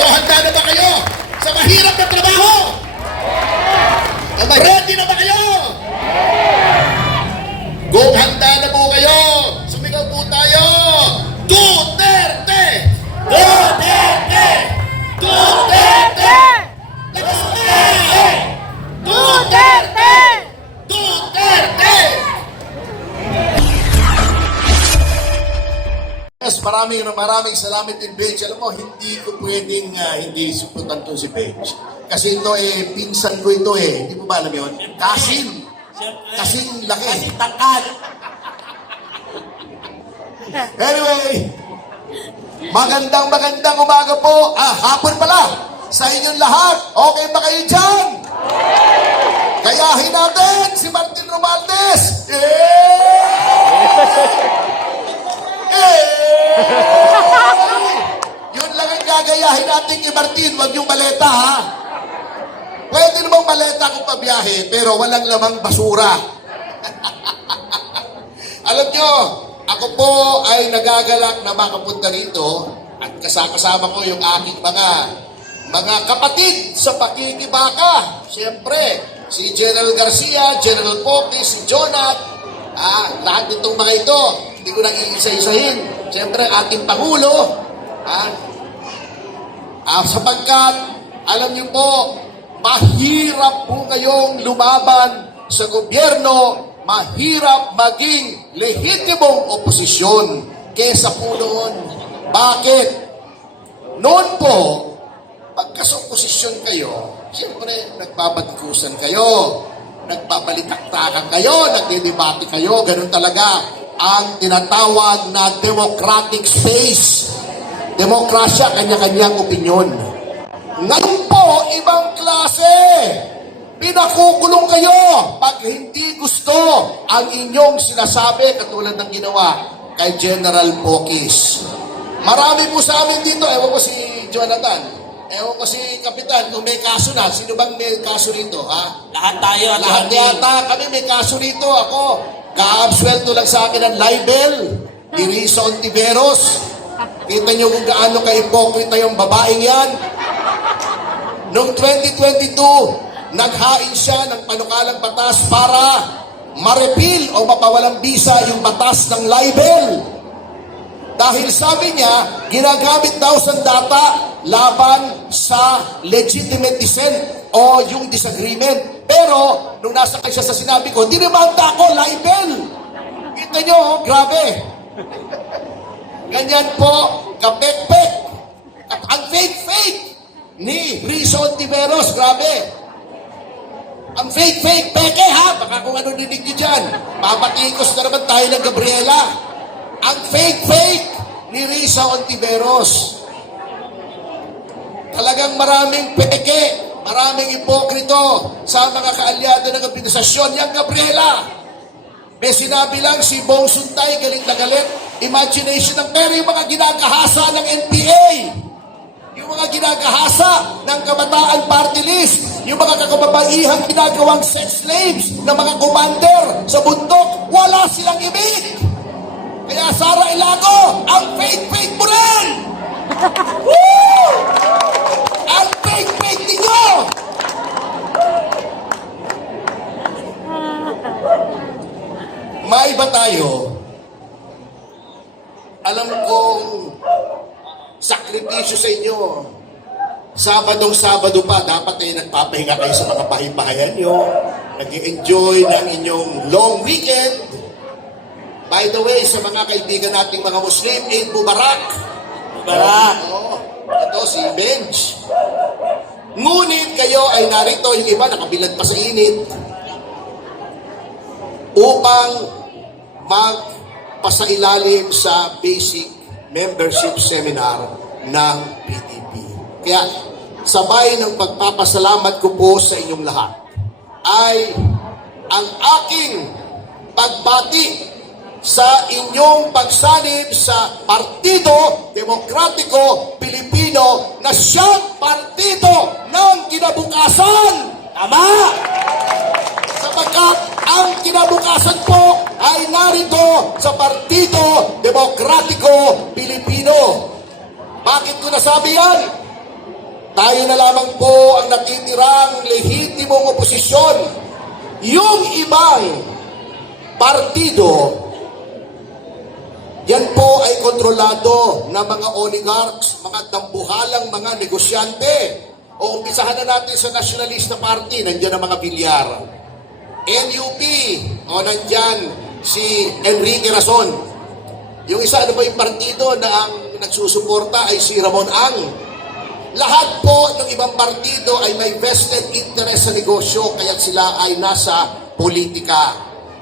So handa na ba kayo sa mahirap na trabaho? Ready na ba kayo? Kung handa na po kayo, sumigaw po tayo. Duterte! Duterte! Duterte! Lakas na! Duterte! Duterte! Yes, maraming salamat din, Benj. Alam mo, hindi ko pwedeng hindi suputan to si Benj. Kasi ito pinsan ko ito Hindi mo ba alam yun? Kasing laki. Kasing tangkad. Anyway, magandang umaga po. Hapon pala. Sa inyong lahat. Okay ba kayo dyan? Gayahin natin si Martin Romualdez. Yun lang ang gagayahin natin ni Martin. Huwag yung maleta, ha? Pwede namang maleta kung pabiyahe, pero walang lamang basura. Alam nyo, ako po ay nagagalak na makapunta rito at kasama ko yung aking mga kapatid sa pakikibaka. Siyempre, si General Garcia, General Pocky, si Jonat, lahat nitong mga ito, hindi ko nang iisa-isahin. Siyempre, ating Pangulo, sapagkat, alam niyo po, mahirap po ngayong lumaban sa gobyerno, mahirap maging lehitimong oposisyon kesa po noon. Bakit? Noon po, pagkas-oposisyon kayo, siyempre nagbabagkusan kayo, nagbabalitaktakan kayo, nagdidebate kayo, ganun talaga ang tinatawag na democratic space. Demokrasya, kanya-kanyang opinyon. Ngayon po, ibang klase. Pinakukulong kayo pag hindi gusto ang inyong sinasabi katulad ng ginawa kay General Pockis. Marami po sa amin dito, ewan ko si Jonathan, ewan ko si Kapitan, kung may kaso na, sino bang may kaso rito, ha? Lahat tayo. Lahat yata, kami may kaso rito. Ako, ka-absuelto lang sa akin ng libel, ni Risa Ontiveros. Kita nyo kung gaano ka-ipokrita yung babaeng yan. Noong 2022, naghain siya ng panukalang batas para ma-repeal o mapawalang bisa yung batas ng libel. Dahil sabi niya, ginagamit daw sa data laban sa legitimate dissent o yung disagreement. Pero, nung nasa kayo siya sa sinabi ko, dinimanda ako, libel. Kita nyo, grabe. Ganyan po, kapek-pek. At ang fake-fake ni Risa Ontiveros, grabe. Ang fake-fake, peke ha, baka kung ano ninig nyo dyan. Papatikos na naman tayo ng Gabriela. Ang fake-fake ni Risa Ontiveros. Talagang maraming peke, maraming ipokrito sa mga kaalyado ng administrasyon. Yang Gabriela, may sinabi lang si Bong Suntay, galing na galit. Imagination ng pero yung mga ginagahasa ng NPA, yung mga ginagahasa ng Kabataan Party List, yung mga kakababaihang ginagawang sex slaves ng mga commander sa bundok, wala silang imig. Kaya Sara Ilago, ang fake-fake mo rin! Woo! Ang fake-fake ninyo! Maiba tayo. Alam kong sakripisyo sa inyo. Sabado pa, dapat nagpapahinga kayo sa mga bahay-bahayan nyo. Nag-enjoy ng inyong long weekend. By the way, sa mga kaibigan nating mga Muslim, Eid Mubarak. Mubarak. Ito si Benj. Ngunit kayo ay narito, yung iba nakabilad pa sa init, upang magpasailalim sa basic membership seminar ng PDP. Kaya sabay ng pagpapasalamat ko po sa inyong lahat ay ang aking pagbati sa inyong pagsanib sa Partido Demokratiko Pilipino na siyang partido ng kinabukasan. Tama! Sapagkat ang kinabukasan po ay narito sa Partido Demokratiko Pilipino. Bakit ko nasabi yan? Tayo na lamang po ang natitirang lehitimong oposisyon. Yung ibang partido, yan po ay kontrolado ng mga oligarchs, mga dambuhalang mga negosyante. O umpisahan na natin sa Nationalista Party, nandiyan ang mga bilyar. NUP, o nandyan si Enrique Razon. Yung isa, ano ba yung partido na ang nagsusuporta ay si Ramon Ang. Lahat po ng ibang partido ay may vested interest sa negosyo, kaya sila ay nasa politika.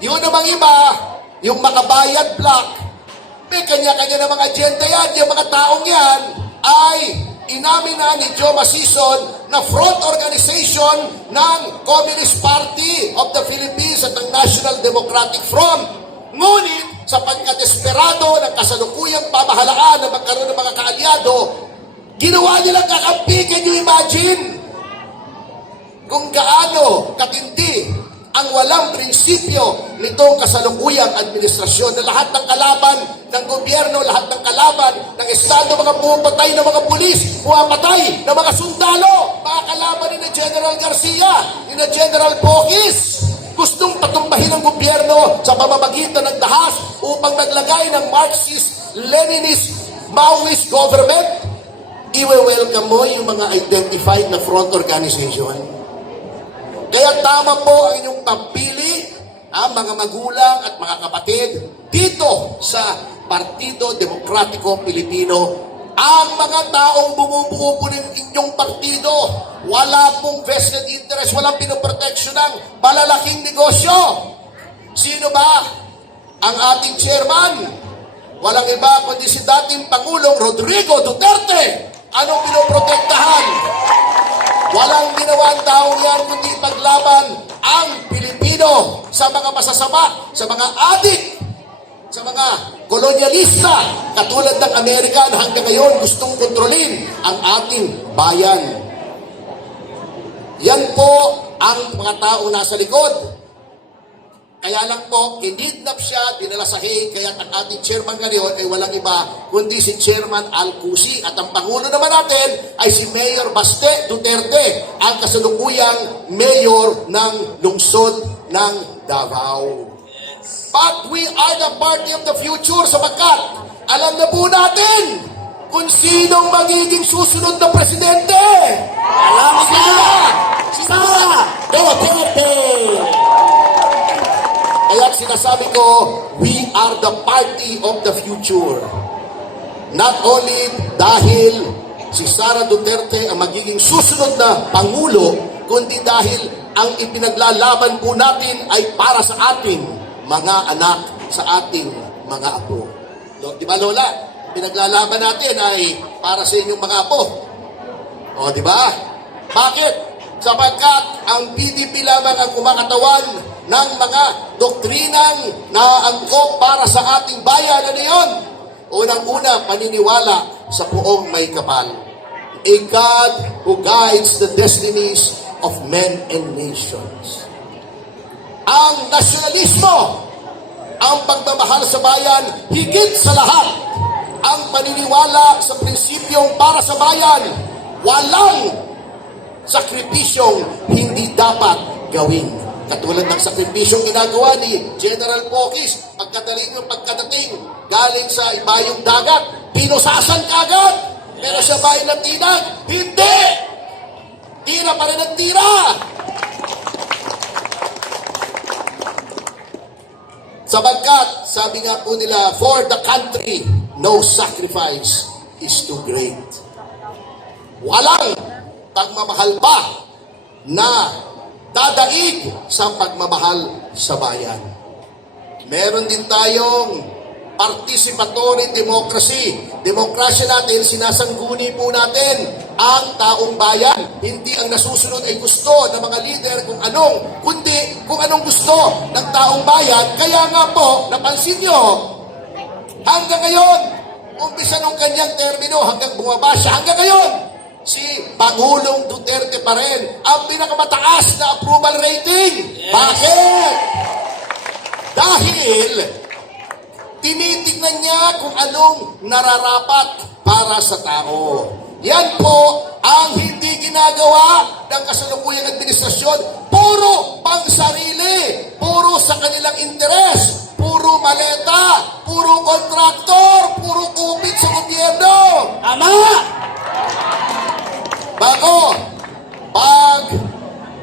Yun namang iba, yung makabayad block, may kanya-kanya na mga agenda yan. Yung mga taong yan ay inamin na ni Joe Masison na front organization ng Communist Party of the Philippines at ng National Democratic Front. Ngunit, sa pagkadesperado ng kasalukuyang pamahalaan na magkaroon ng mga kaalyado, ginawa nilang kakampi. Can you imagine? Kung gaano katindi ang walang prinsipyo nitong kasalukuyang administrasyon na lahat ng kalaban ng gobyerno, lahat ng kalaban ng Estado, mga pumapatay ng mga pulis, pumapatay ng mga sundalo, mga kalaban ni na General Garcia, ni na General Pocis, gustong patumbahin ang gobyerno sa pamamagitan ng dahas upang maglagay ng Marxist, Leninist, Maoist government. Iwe-welcome mo yung mga identified na front organization. Kaya tama po ang inyong pagpili, mga magulang at mga kapatid, dito sa Partido Demokratiko Pilipino. Ang mga taong bumubuo po ng inyong partido, wala pong vested interest, walang pinoproteksyon ng malalaking negosyo. Sino ba ang ating chairman? Walang iba kundi si dating Pangulong Rodrigo Duterte. Anong pinoprotektahan? Walang ginawa ang taong yan kundi paglaban ang Pilipino sa mga masasama, sa mga adik, sa mga kolonyalista, katulad ng Amerika na hanggang ngayon gustong kontrolin ang ating bayan. Yan po ang mga tao nasa likod. Kaya lang po, kinidnap siya, dinala sa Hague, kaya ang ating chairman ngayon ay walang iba kundi si Chairman Alcusi. At ang Pangulo naman natin ay si Mayor Baste Duterte, ang kasalukuyang mayor ng lungsod ng Davao. But we are the party of the future sapagkat alam na po natin kung sinong magiging susunod na presidente. Alam siya! Sara Duterte! Kaya sinasabi ko, we are the party of the future. Not only dahil si Sara Duterte ang magiging susunod na Pangulo, kundi dahil ang ipinaglalaban po natin ay para sa ating mga anak, sa ating mga apo. Di ba, Lola? Pinaglalaban natin ay para sa inyong mga apo. O, di ba? Bakit? Sapagkat ang PDP lamang ang kumakatawan ng mga doktrinang naangkop para sa ating bayan. Ano yun? Unang-una, paniniwala sa poong may kapal. A God who guides the destinies of men and nations. Ang nasyonalismo, ang pagmamahal sa bayan, higit sa lahat, ang paniniwala sa prinsipyong para sa bayan, walang sakripisyong hindi dapat gawin. Katulad ng sakripisyong ginagawa ni General Pocis, pagkadating galing sa ibayong dagat, pinusasan kagad. Pero siya ba ay natinag? Hindi! Tira pa rin ang tira! Sabagkat, sabi nga po nila, for the country, no sacrifice is too great. Walang pagmamahal pa na dadaig sa pagmamahal sa bayan. Meron din tayong participatory democracy. Demokrasya natin, sinasangguni po natin ang taong bayan. Hindi ang nasusunod ay gusto ng mga leader kundi kung anong gusto ng taong bayan. Kaya nga po, napansin nyo, hanggang ngayon, umpisa nung kanyang termino, hanggang bumaba siya, hanggang ngayon, si Pangulong Duterte pa rin ang pinakamataas na approval rating. Yes. Bakit? Dahil tinitignan niya kung anong nararapat para sa tao. Yan po Ang hindi ginagawa ng kasalukuyang administrasyon, puro pangsarili, puro sa kanilang interes, puro maleta, puro kontraktor, puro kupit sa gobyerno. Tama! Bago, pag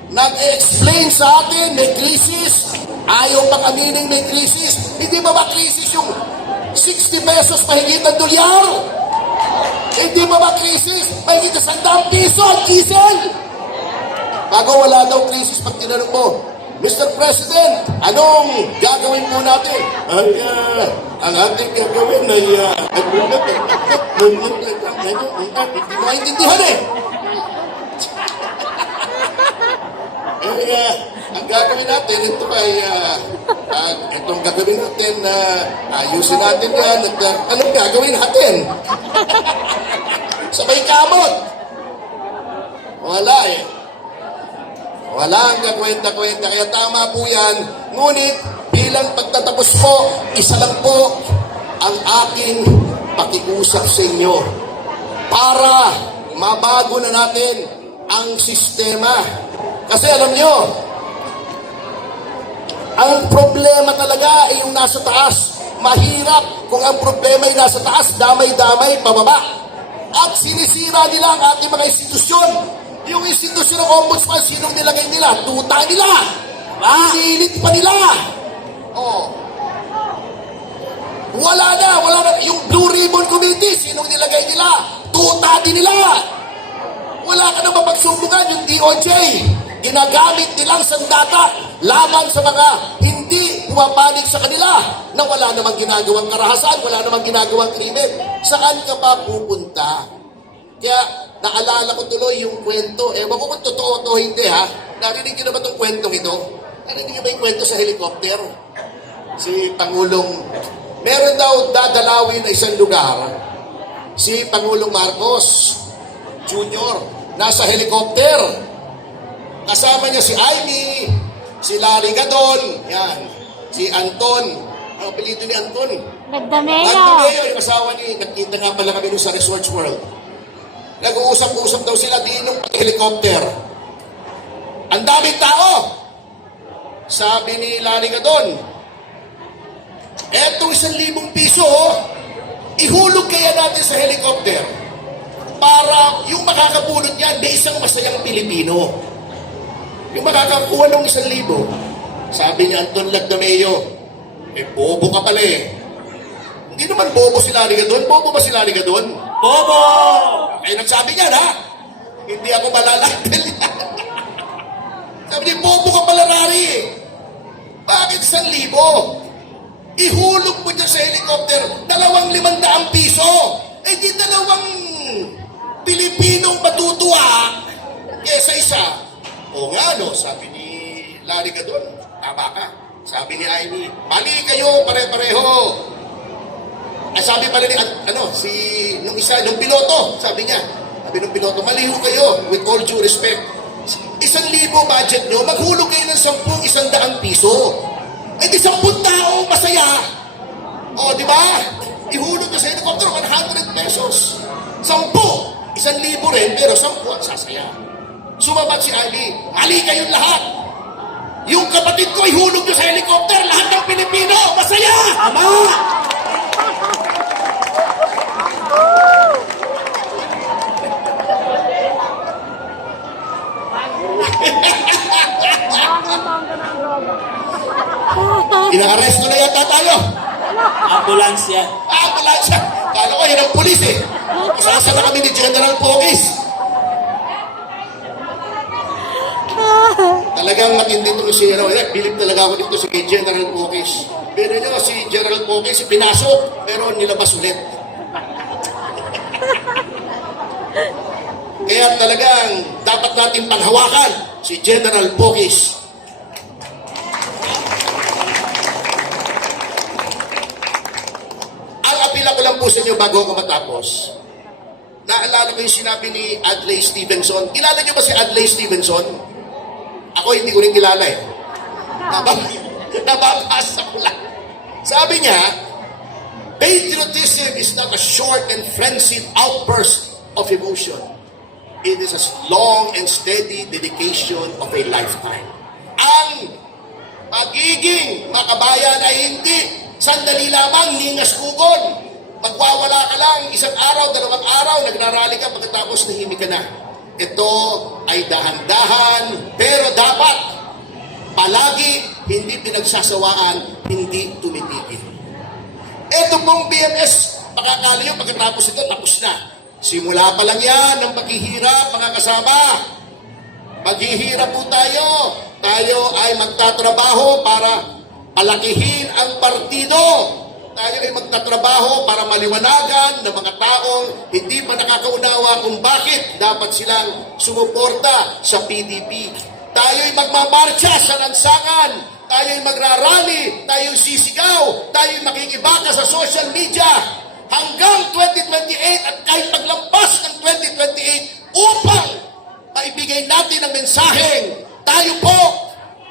nag-explain sa atin may krisis, ayaw pang aminin may krisis, hindi ba krisis yung 60 pesos mahigit ang dolyar? Hindi ba krisis? Mahigit sa 100 piso ang diesel? Bago wala daw krisis pag tinanong mo, Mr. President, anong gagawin po natin? Ay, ang ating gagawin ay hindi maintindihan eh. Ang gagawin natin, ito ay, itong gagawin natin, ayusin natin yan, at anong gagawin natin? Sabay kamot. Wala eh. Wala ang kakwenta-kwenta, kaya tama po yan. Ngunit, bilang pagtatapos po, isa lang po ang aking pakiusap sa inyo para mabago na natin ang sistema. Kasi alam nyo, ang problema talaga ay yung nasa taas. Mahirap kung ang problema ay nasa taas, damay-damay, pababa. At sinisira nila ang ating mga institusyon. Yung institusyon ng ombudsman, sinong nilagay nila? Tuta nila. Inilit pa nila. Oh. Wala na. Yung Blue Ribbon Committee, sinong nilagay nila? Tuta din nila. Wala ka na mapagsumbungan yung DOJ. Ginagamit nilang sandata laban sa mga hindi pumapanig sa kanila na wala namang ginagawang karahasan, wala namang ginagawang krimen. Saan ka pa pupunta? Kaya naalala ko tuloy yung kwento. Ewan ko kung totoo o hindi ha. Narinig niyo na ba itong kwentong ito? Narinig niyo ba yung kwento sa helicopter? Si Pangulong, meron daw dadalawin na isang lugar. Si Pangulong Marcos Jr. nasa helicopter. Kasama niya si Amy, si Larry Gadon, yan, si Anton. Ang apelido ni Anton? Nagdameo. Nagdameo, yung asawa ni, nagkita nga pala kami doon sa Resorts World. Nag-uusap-usap daw sila din ng helicopter. Ang daming tao. Sabi ni Larry Gadon, etong 1,000 piso, ihulog kaya natin sa helicopter para yung makakapulot yan may isang masayang Pilipino. Yung makakakuha ng 1,000, sabi ni Anton Lagdameo, bobo ka pala eh. Hindi naman bobo si Larry Gadon. Bobo ba si Larry Gadon? Bobo! Nagsabi niya na, hindi ako malalagdal yan. Sabi niya, bobo ka pala, Larry eh. Bakit 1,000? Ihulog mo dyan sa helicopter, 2,500 piso. Eh di 2 Pilipinong matutuwa kesa isa. O nga no, sabi ni Larry Gadon, tama ka. Sabi ni Amy, mali kayo pare-pareho. Ay sabi pala ni, nung piloto, sabi niya, nung piloto, mali ho kayo, with all due respect. 1,000 budget nyo, maghulog kayo ng 100 piso. Eh di 10 tao, masaya. O, di ba? Ihulog ka sa helicopter, 100 pesos. 10, 1,000 rin, pero 10 ang sasaya. Sumabat si Ali, mali kayong lahat. Yung kapatid ko, ihulog nyo sa helicopter, lahat ng Pilipino, masaya! Tama! Ina-arresto na yata tayo. Ambulansya. Ambulansya. Kala ko, yan ang pulis eh. Isasa na kami ni General Pogis. Talagang matindi ito si bilib talaga ako dito si General Pogis. Pero nyo, si General Pogis, pinasok, pero nilabas ulit. Kaya talagang dapat natin panghawakan si General Pogis. Ang apila ko lang po sa inyo bago ako matapos. Naalala ko yung sinabi ni Adlai Stevenson. Kilala niyo ba si Adlai Stevenson? Ako hindi ko rin kilala eh. Nababasa ko lang. Sabi niya, patriotism is not a short and frenzied outburst of emotion. it is a long and steady dedication of a lifetime. Ang pagiging makabayan ay hindi sandali lamang lingas kugon. Magwawala ka lang isang araw, dalawang araw, nagrarally ka pagkatapos nahimik ka na. Ito ay dahan-dahan, pero dapat palagi hindi pinagsasawaan, hindi tumitigil. Ito pong BMS, makakala nyo pagkatapos ito, tapos na. Simula pa lang yan ng paghihirap, mga kasama. Maghihirap po tayo. Tayo ay magtatrabaho para palakihin ang partido. Tayo ay magtatrabaho para maliwanagan ng mga taong hindi pa nakakaunawa kung bakit dapat silang sumuporta sa PDP. Tayo ay magmamarcha sa lansangan. Tayo ay magrarally. Tayo ay sisigaw. Tayo ay makikibaka sa social media hanggang 2028 at kahit paglampas ng 2028 upang maibigay natin ang mensaheng tayo po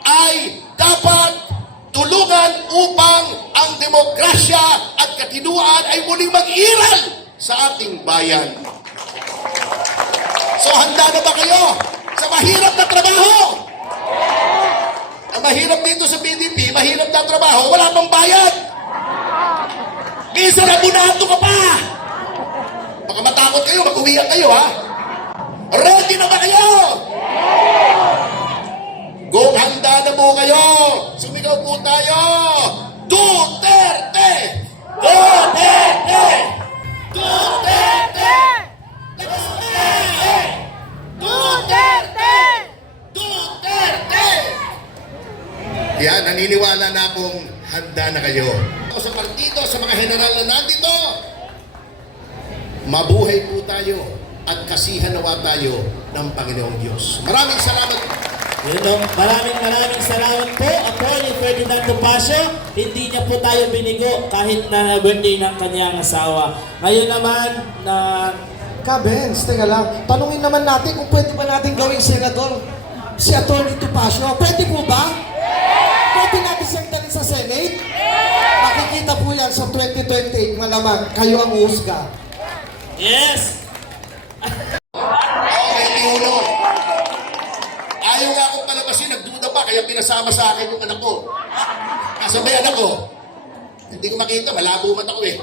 ay dapat tulungan upang ang demokrasya at katinuan ay muling mag-iral sa ating bayan. So handa na ba kayo sa mahirap na trabaho? Ang mahirap dito sa PDP, mahirap na trabaho, wala pang bayad. Minsan abunado ka pa. Baka matakot kayo, mag-uwian kayo ha. Ready na ba kayo? Kung handa na po kayo, sumigaw po tayo. Duterte! Duterte! Duterte! Duterte! Duterte! Duterte! Yan, naniniwala na akong handa na kayo. Sa partido, sa mga general na nandito, mabuhay po tayo at kasihan nawa tayo ng Panginoong Diyos. Maraming salamat. Maraming salamat po, Atty. Ferdinand Topacio. Hindi niya po tayo binigo kahit na birthday ng kanyang asawa. Ngayon naman na Benz, teka lang. Tanungin naman natin kung pwede ba natin gawing senador si Atty. Topacio. Pwede po ba? Pwede natin siyang dalhin sa Senate? Makikita po yan sa 2028 malamang. Kayo ang uhusga. yes! Okay, Tiulo. Ayaw nga akong palabasin, nagduda pa, kaya pinasama sa akin yung anak ko. Kasabay anak ko. Hindi ko makita, malabo mata ko eh.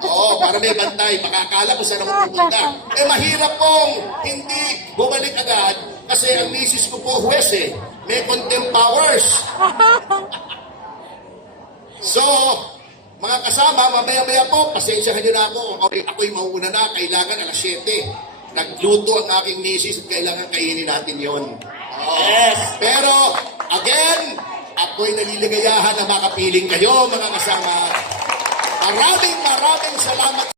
Oo, para may bantay, makakala ko saan ako pupunta. Eh, mahirap pong hindi bumalik agad kasi ang misis ko po huwes eh. May contempt powers. So, mga kasama, mamaya-maya po, pasensyahan nyo na ako. Ako'y mauuna na, kailangan alas 7. Nagluto ang aking misis at kailangan kainin natin yon. Yes! Pero, again, ako'y naliligayahan na makapiling kayo, mga kasama. Maraming salamat.